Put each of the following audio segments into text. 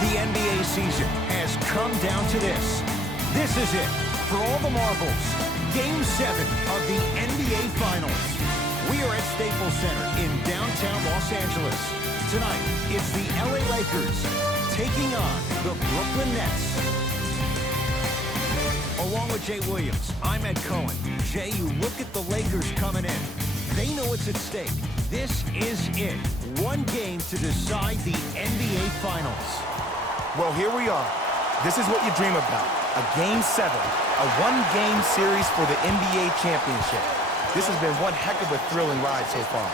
The NBA season has come down to this. This is it. For all the marbles, Game 7 of the NBA Finals. We are at Staples Center in downtown Los Angeles. Tonight, it's the LA Lakers taking on the Brooklyn Nets. Along with Jay Williams, I'm Ed Cohen. Jay, you look at the Lakers coming in. They know it's at stake. This is it. One game to decide the NBA Finals. Well, here we are. This is what you dream about. A Game 7, a one-game series for the NBA championship. This has been one heck of a thrilling ride so far.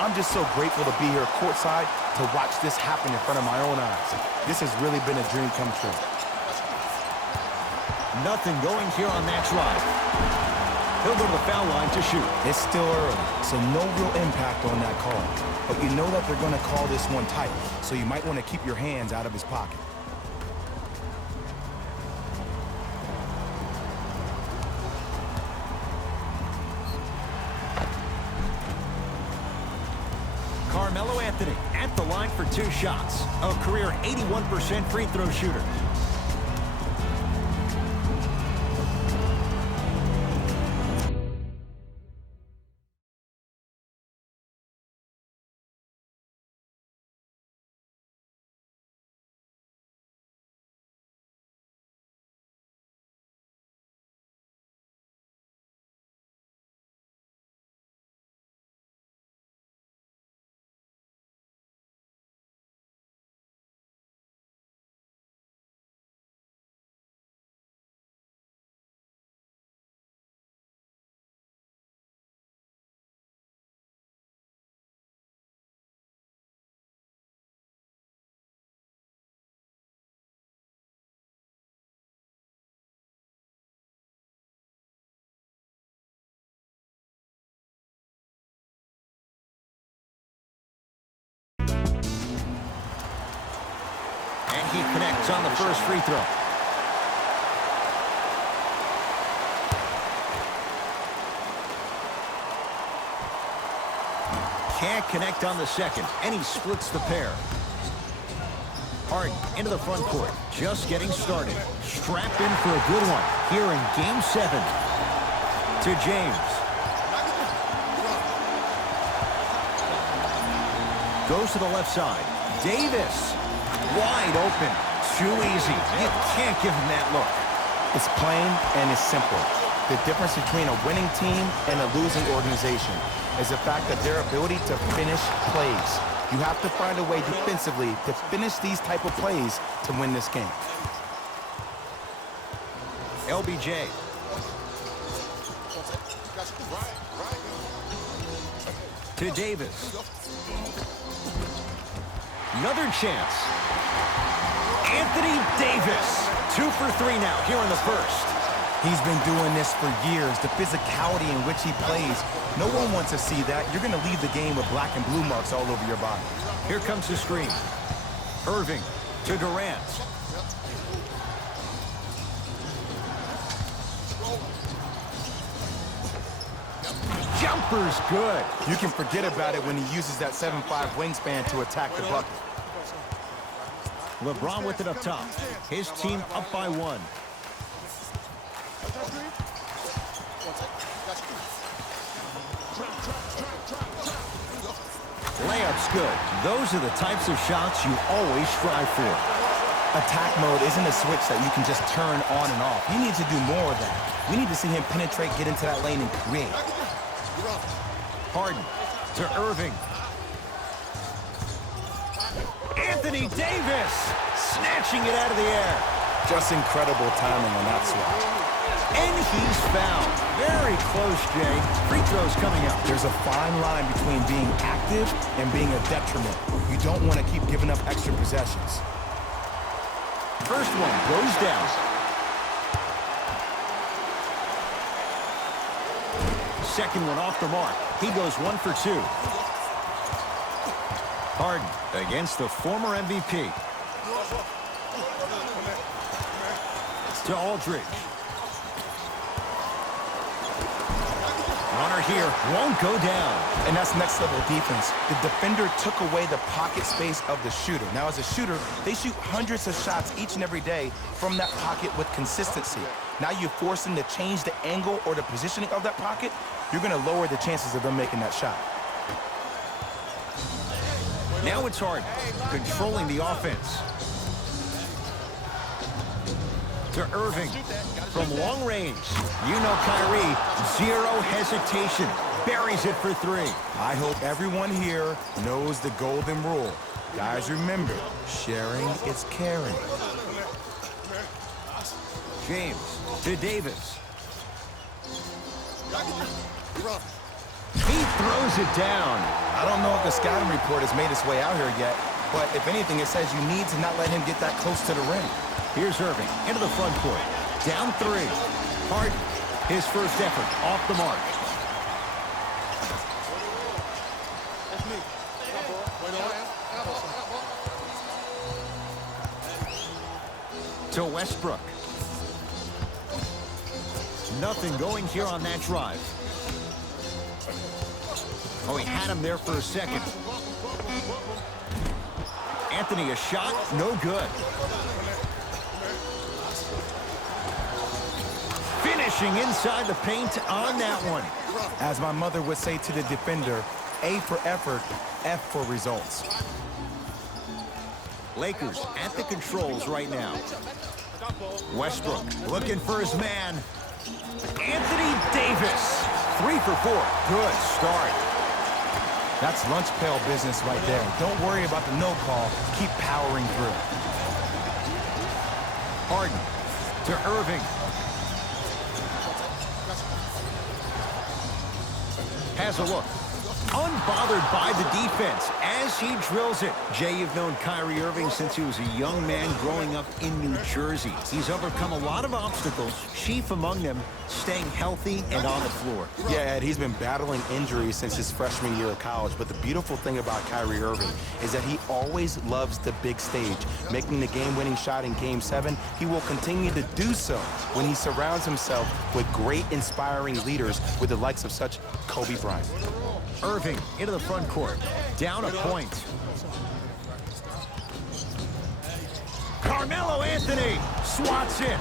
I'm just so grateful to be here courtside to watch this happen in front of my own eyes. This has really been a dream come true. Nothing going here on that drive. He'll go to the foul line to shoot. It's still early, so no real impact on that call. But you know that they're going to call this one tight, so you might want to keep your hands out of his pocket. Carmelo Anthony at the line for 2 shots. A career 81% free throw shooter. And he connects on the first free throw. Can't connect on the second, and he splits the pair. Harden into the front court, just getting started. Strapped in for a good one here in Game 7. To James. Goes to the left side. Davis. Wide open. Too easy. You can't give him that look. It's plain and it's simple. The difference between a winning team and a losing organization is the fact that their ability to finish plays. You have to find a way defensively to finish these type of plays to win this game. LBJ. To Davis. Another chance. Anthony Davis. 2 for 3 now here in the first. He's been doing this for years. The physicality in which he plays, no one wants to see that. You're going to leave the game with black and blue marks all over your body. Here comes the screen. Irving to Durant. Jumper's good. You can forget about it when he uses that 7'5" wingspan to attack the bucket. LeBron with it up top. His team up by 1. Layup's good. Those are the types of shots you always strive for. Attack mode isn't a switch that you can just turn on and off. You need to do more of that. We need to see him penetrate, get into that lane, and create. Harden to Irving. Anthony Davis snatching it out of the air. Just incredible timing on that switch. And he's fouled. Very close, Jay. Free throws coming up. There's a fine line between being active and being a detriment. You don't want to keep giving up extra possessions. First one goes down. Second one off the mark. He goes 1 for 2. Harden against the former MVP. To Aldridge. Runner here won't go down. And that's next level defense. The defender took away the pocket space of the shooter. Now as a shooter, they shoot hundreds of shots each and every day from that pocket with consistency. Now you force them to change the angle or the positioning of that pocket, you're gonna lower the chances of them making that shot. Now it's Harden, controlling the offense. To Irving, from long range. You know Kyrie, zero hesitation. Buries it for three. I hope everyone here knows the golden rule. Guys, remember, sharing is caring. James to Davis. He throws it down. I don't know if the scouting report has made its way out here yet, but if anything, it says you need to not let him get that close to the rim. Here's Irving into the front court. Down three. Harden, his first effort off the mark. To Westbrook. Nothing going here on that drive. Oh, he had him there for a second. Anthony, a shot, no good. Finishing inside the paint on that one. As my mother would say to the defender, A for effort, F for results. Lakers at the controls right now. Westbrook looking for his man. Anthony Davis. 3 for 4. Good start. That's lunch pail business right there. Don't worry about the no call. Keep powering through. Harden to Irving. Has a look. Unbothered by the defense as he drills it. Jay, you've known Kyrie Irving since he was a young man growing up in New Jersey. He's overcome a lot of obstacles, chief among them staying healthy and on the floor. Yeah, Ed, he's been battling injuries since his freshman year of college, but the beautiful thing about Kyrie Irving is that he always loves the big stage. Making the game-winning shot in Game 7, he will continue to do so when he surrounds himself with great, inspiring leaders with the likes of such Kobe Bryant. Irving into the front court. Down a point. Carmelo Anthony swats it.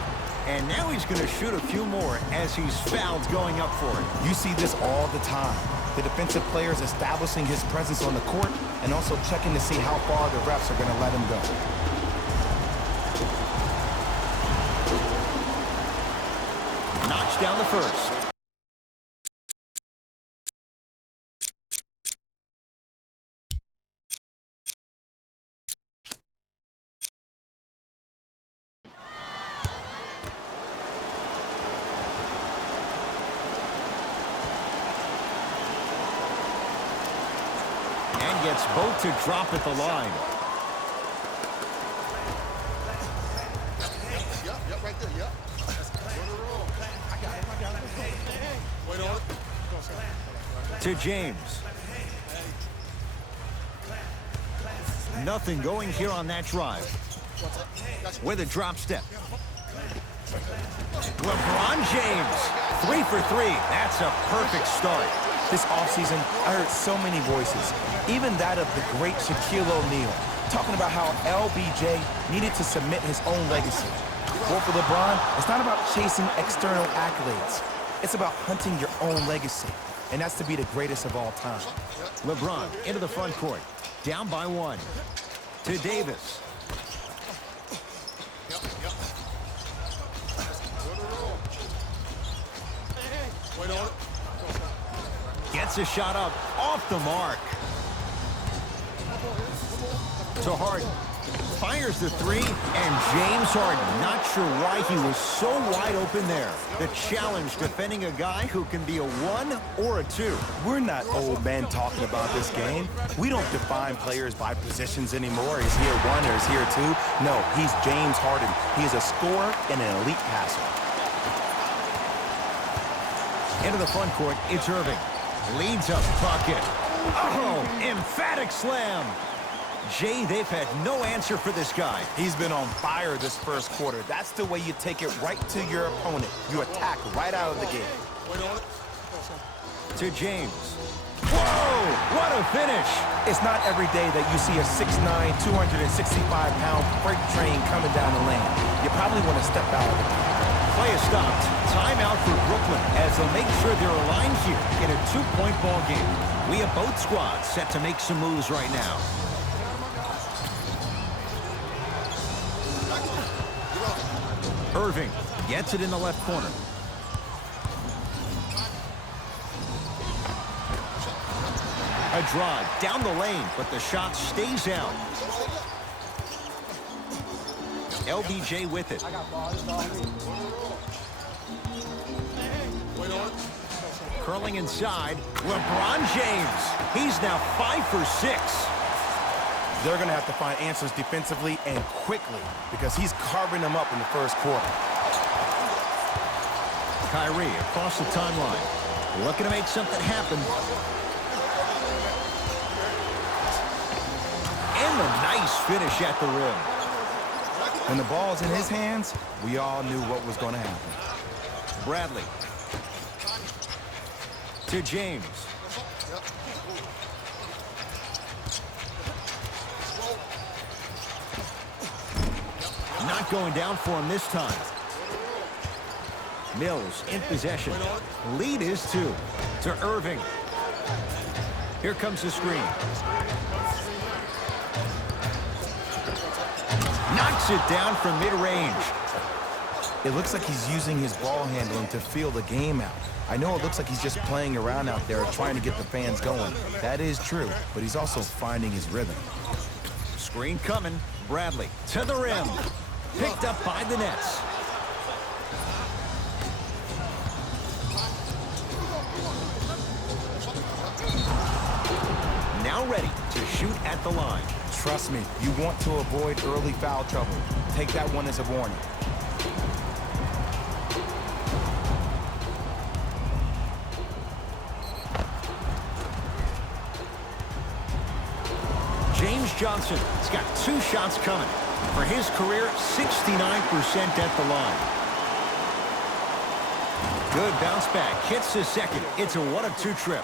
And now he's going to shoot a few more as he's fouled going up for it. You see this all the time. The defensive players establishing his presence on the court and also checking to see how far the refs are going to let him go. Knocks down the first. Gets both to drop at the line. Yep, right there, yep. Wait on it. To James. Nothing going here on that drive. With a drop step. LeBron James. 3 for 3. That's a perfect start. This offseason, I heard so many voices, even that of the great Shaquille O'Neal, talking about how LBJ needed to submit his own legacy. Well, for LeBron, it's not about chasing external accolades. It's about hunting your own legacy, and that's to be the greatest of all time. LeBron into the front court, down by 1. To Davis. Wait on it. Gets a shot up, off the mark. To Harden. Fires the 3, and James Harden, not sure why he was so wide open there. The challenge defending a guy who can be a 1 or a 2. We're not old men talking about this game. We don't define players by positions anymore. Is he a 1 or is he a 2? No, he's James Harden. He is a scorer and an elite passer. Into the front court, it's Irving. Leads a bucket. Oh, emphatic slam. Jay, they've had no answer for this guy. He's been on fire this first quarter. That's the way you take it right to your opponent. You attack right out of the gate. Wait on it. To James. Whoa! What a finish! It's not every day that you see a 6'9", 265-pound freight train coming down the lane. You probably want to step out of it. Play is stopped. Timeout for Brooklyn as they'll make sure they're aligned here in a 2-point ball game. We have both squads set to make some moves right now. Irving gets it in the left corner. A drive down the lane, but the shot stays out. LBJ with it. Curling inside, LeBron James. He's now 5 for 6. They're going to have to find answers defensively and quickly because he's carving them up in the first quarter. Kyrie across the timeline, looking to make something happen. And a nice finish at the rim. When the ball's in his hands, we all knew what was going to happen. Bradley. To James. Not going down for him this time. Mills in possession. Lead is 2 to Irving. Here comes the screen. Knocks it down from mid-range. It looks like he's using his ball handling to feel the game out. I know it looks like he's just playing around out there trying to get the fans going. That is true, but he's also finding his rhythm. Screen coming. Bradley to the rim. Picked up by the Nets. Now ready to shoot at the line. Trust me, you want to avoid early foul trouble. Take that one as a warning. James Johnson has got 2 shots coming. For his career, 69% at the line. Good bounce back. Hits the second. It's a 1-of-2 trip.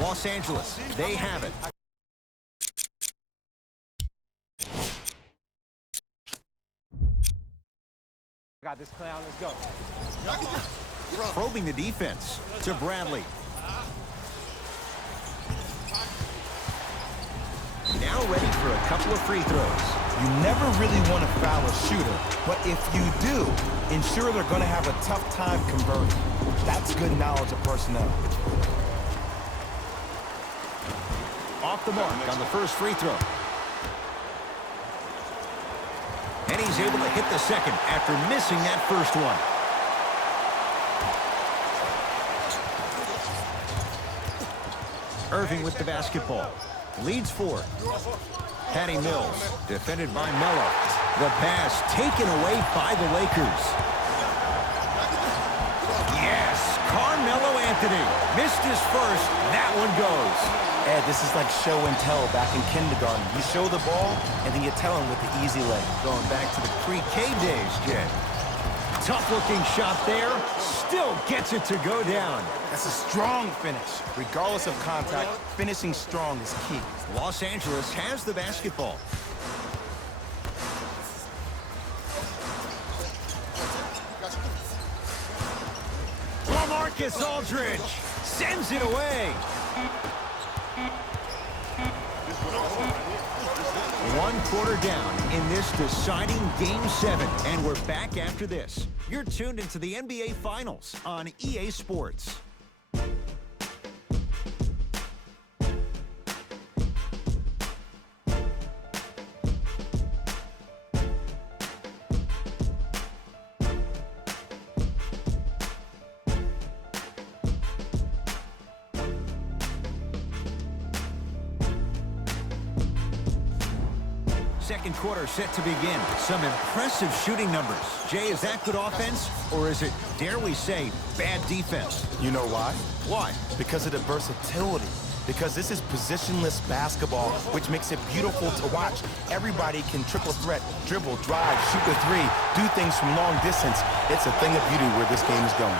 Los Angeles, they have it. Got this clown, let's go. Probing the defense to Bradley. Now ready for a couple of free throws. You never really want to foul a shooter, but if you do, ensure they're going to have a tough time converting. That's good knowledge of personnel. Off the mark on the first free throw. And he's able to hit the second after missing that first one. Irving with the basketball. Leads 4. Patty Mills, defended by Melo. The pass taken away by the Lakers. Yes, Carmelo Anthony. Missed his first. That one goes. Ed, this is like show and tell back in kindergarten. You show the ball, and then you tell them with the easy leg. Going back to the pre-K days, Jed. Tough-looking shot there. Still gets it to go down. That's a strong finish. Regardless of contact, finishing strong is key. Los Angeles has the basketball. LaMarcus Aldridge sends it away. 1 quarter down in this deciding Game 7, and we're back after this. You're tuned into the NBA Finals on EA Sports. Second quarter set to begin. Some impressive shooting numbers. Jay, is that good offense, or is it, dare we say, bad defense? You know why? Why? Because of the versatility. Because this is positionless basketball, which makes it beautiful to watch. Everybody can triple threat, dribble, drive, shoot the 3, do things from long distance. It's a thing of beauty where this game is going.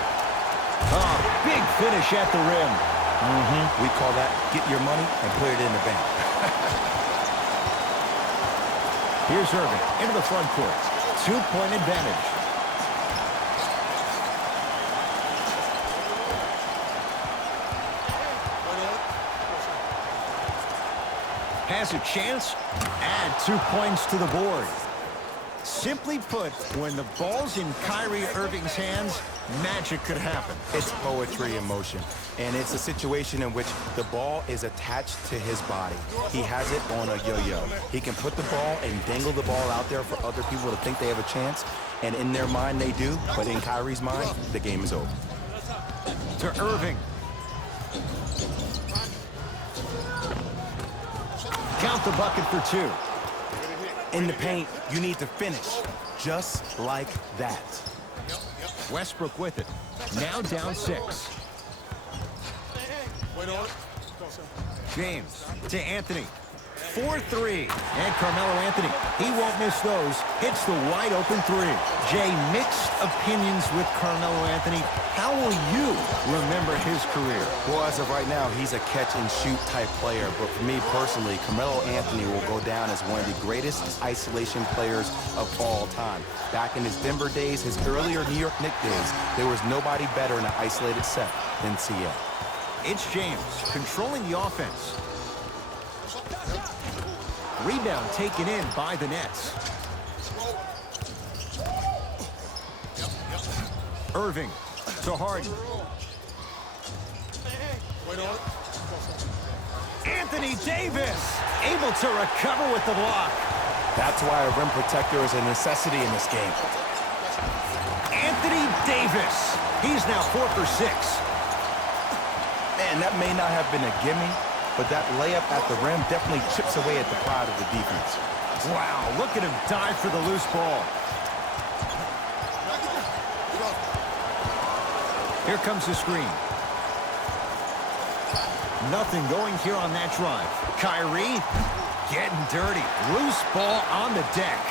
Oh, big finish at the rim. We call that get your money and put it in the bank. Here's Irving into the front court. 2-point advantage. Has a chance. Add 2 points to the board. Simply put, when the ball's in Kyrie Irving's hands, magic could happen. It's poetry in motion, and it's a situation in which the ball is attached to his body. He has it on a yo-yo. He can put the ball and dangle the ball out there for other people to think they have a chance, and in their mind they do, but in Kyrie's mind, the game is over. To Irving. Count the bucket for 2. In the paint, you need to finish just like that. Westbrook with it. Now down 6. Wait on it. James to Anthony. 4-3. And Carmelo Anthony, he won't miss those. Hits the wide open 3. Jay, mixed opinions with Carmelo Anthony. How will you remember his career? Well, as of right now, he's a catch-and-shoot type player. But for me personally, Carmelo Anthony will go down as one of the greatest isolation players of all time. Back in his Denver days, his earlier New York Knicks days, there was nobody better in an isolated set than CL. It's James controlling the offense. Rebound taken in by the Nets. Irving to Harden. Wait on it. Anthony Davis able to recover with the block. That's why a rim protector is a necessity in this game. Anthony Davis. He's now 4 for 6. Man, that may not have been a gimme, but that layup at the rim definitely chips away at the pride of the defense. Wow, look at him dive for the loose ball. Here comes the screen. Nothing going here on that drive. Kyrie getting dirty. Loose ball on the deck.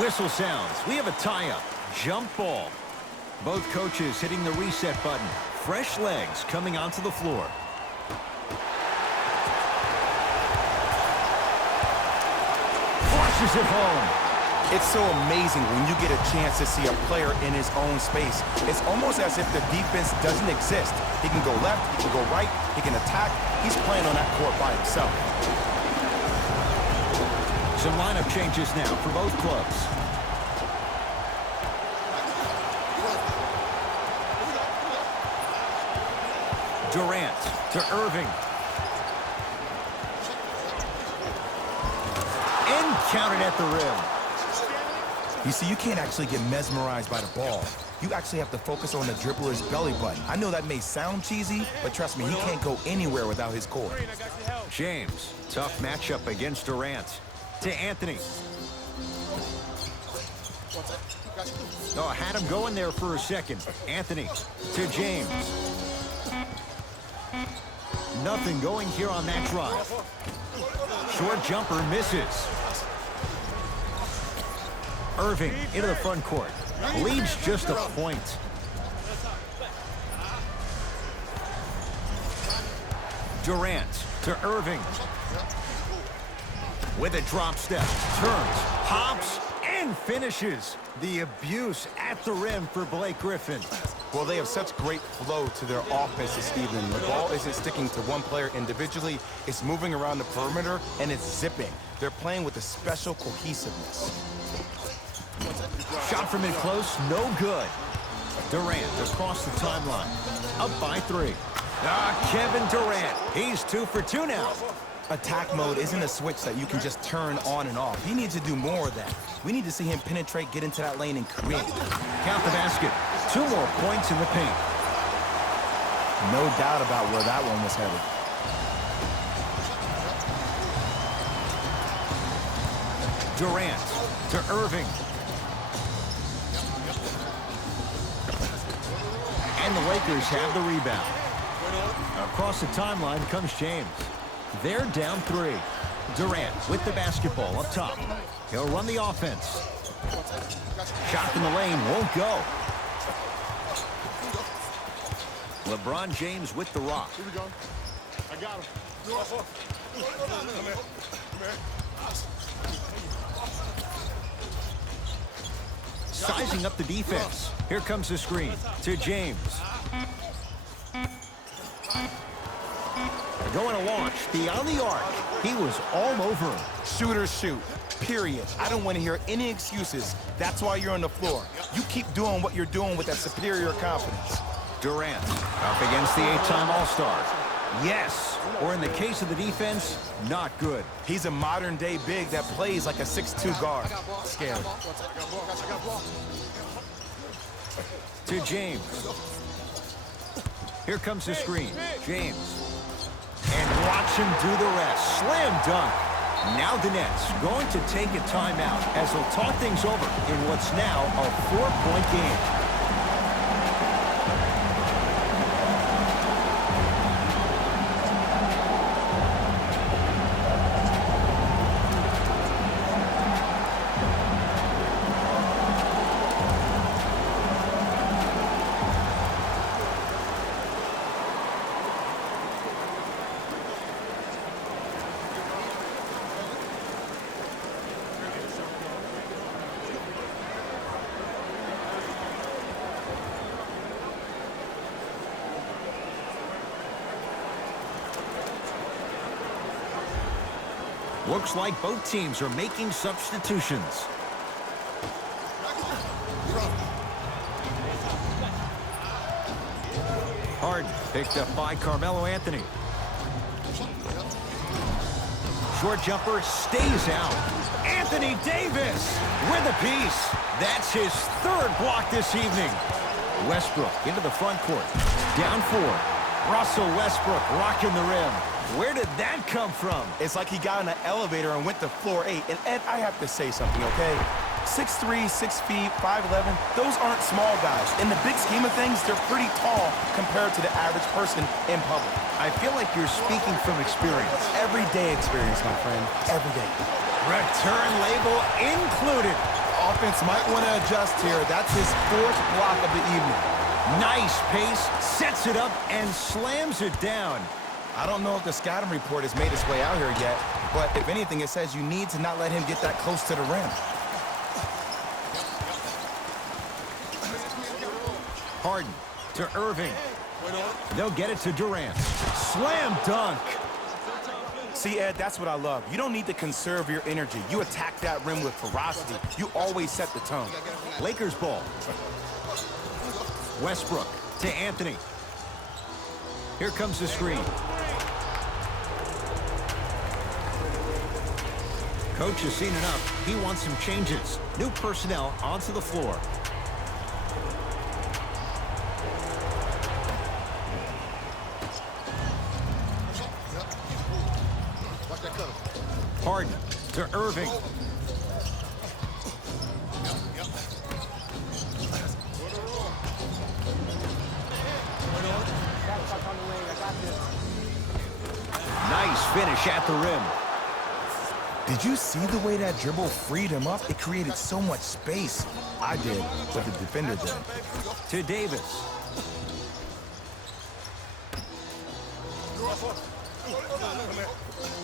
Whistle sounds. We have a tie-up. Jump ball. Both coaches hitting the reset button. Fresh legs coming onto the floor. Flushes it home. It's so amazing when you get a chance to see a player in his own space. It's almost as if the defense doesn't exist. He can go left, he can go right, he can attack. He's playing on that court by himself. Some lineup changes now for both clubs. Durant to Irving. And counted at the rim. You see, you can't actually get mesmerized by the ball. You actually have to focus on the dribbler's belly button. I know that may sound cheesy, but trust me, he can't go anywhere without his core. James, tough matchup against Durant. To Anthony. Oh, had him going there for a second. Anthony to James. Nothing going here on that drive. Short jumper misses. Irving into the front court. Leads just a point. Durant to Irving. With a drop step. Turns, hops, and finishes. The abuse at the rim for Blake Griffin. Well, they have such great flow to their offense this evening. The ball isn't sticking to one player individually. It's moving around the perimeter, and it's zipping. They're playing with a special cohesiveness. Shot from it close, no good. Durant across the timeline. Up by 3. Kevin Durant. He's 2 for 2 now. Attack mode isn't a switch that you can just turn on and off. He needs to do more of that. We need to see him penetrate, get into that lane, and create. Count the basket. 2 more points in the paint. No doubt about where that one was headed. Durant to Irving. And the Lakers have the rebound. Across the timeline comes James. They're down 3. Durant with the basketball up top. He'll run the offense. Shot from the lane won't go. LeBron James with the rock. Here we go. I got him. Come here. Come here. Sizing up the defense. Here comes the screen to James. Going to launch beyond the arc. He was all over him. Shooters shoot, period. I don't want to hear any excuses. That's why you're on the floor. You keep doing what you're doing with that superior confidence. Durant up against the 8-time All-Star. Yes, or in the case of the defense, not good. He's a modern-day big that plays like a 6'2 guard. Scary. To James. Here comes the screen. James. And watch him do the rest. Slam dunk. Now the Nets going to take a timeout as they'll talk things over in what's now a 4-point game. Looks like both teams are making substitutions. Harden picked up by Carmelo Anthony. Short jumper stays out. Anthony Davis with a piece. That's his third block this evening. Westbrook into the front court. Down 4. Russell Westbrook rocking the rim. Where did that come from? It's like he got in an elevator and went to floor 8. And Ed, I have to say something, okay? 6'3", 6 feet, 5'11", those aren't small guys. In the big scheme of things, they're pretty tall compared to the average person in public. I feel like you're speaking from experience. Everyday experience, my friend. Every day. Return label included. Offense might want to adjust here. That's his 4th block of the evening. Nice pace, sets it up, and slams it down. I don't know if the scouting report has made its way out here yet, but if anything, it says you need to not let him get that close to the rim. Harden to Irving. They'll get it to Durant. Slam dunk. See, Ed, that's what I love. You don't need to conserve your energy. You attack that rim with ferocity. You always set the tone. Lakers ball. Westbrook to Anthony. Here comes the screen. Coach has seen enough. He wants some changes. New personnel onto the floor. Harden to Irving. Nice finish at the rim. Did you see the way that dribble freed him up? It created so much space. I did, but the defender did. To Davis.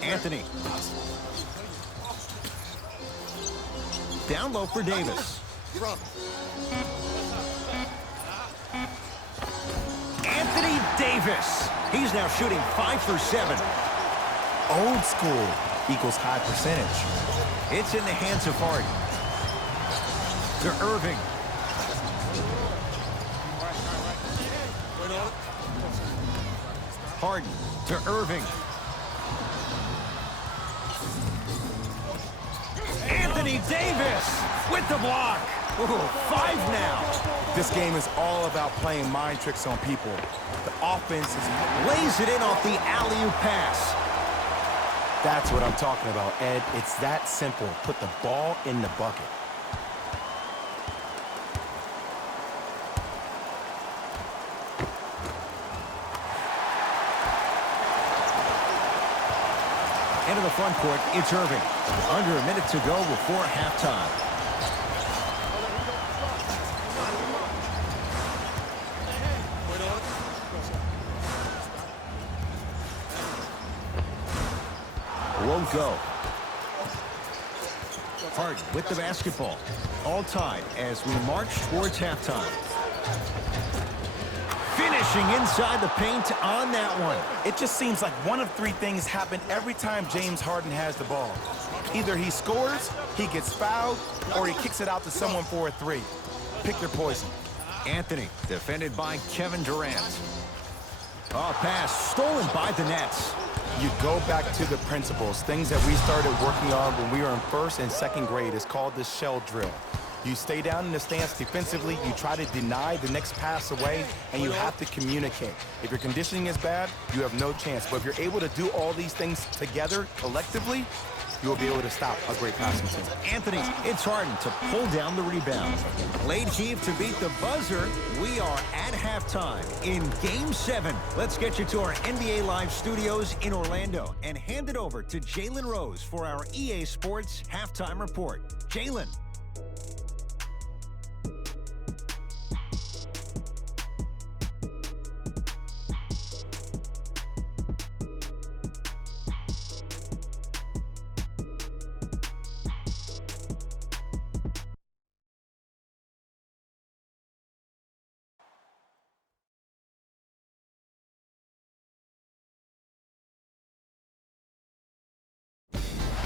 Anthony. Down low for Davis. Anthony Davis. He's now shooting 5 for 7. Old school equals high percentage. It's in the hands of Harden. To Irving. Harden to Irving. Anthony Davis with the block. Ooh, 5 now. This game is all about playing mind tricks on people. The offense is... Lays it in off the alley-oop pass. That's what I'm talking about, Ed. It's that simple. Put the ball in the bucket. Into the front court, it's Irving. Under a minute to go before halftime. won't go. Harden with the basketball. All tied as we march towards halftime. Finishing inside the paint on that one. It just seems like one of three things happen every time James Harden has the ball. Either he scores, he gets fouled, or he kicks it out to someone for a three. Pick your poison. Anthony, defended by Kevin Durant. Oh, pass stolen by the Nets. You go back to the principles, things that we started working on when we were in first and second grade. It's called the shell drill. You stay down in the stance defensively, you try to deny the next pass away, and you have to communicate. If your conditioning is bad, you have no chance. But if you're able to do all these things together, collectively, you will be able to stop a great passing team. Anthony, it's Harden to pull down the rebound. Late heave to beat the buzzer. We are at halftime in Game 7. Let's get you to our NBA Live studios in Orlando and hand it over to Jalen Rose for our EA Sports Halftime Report. Jalen.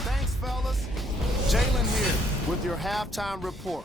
Thanks, fellas. Jalen here with your halftime report.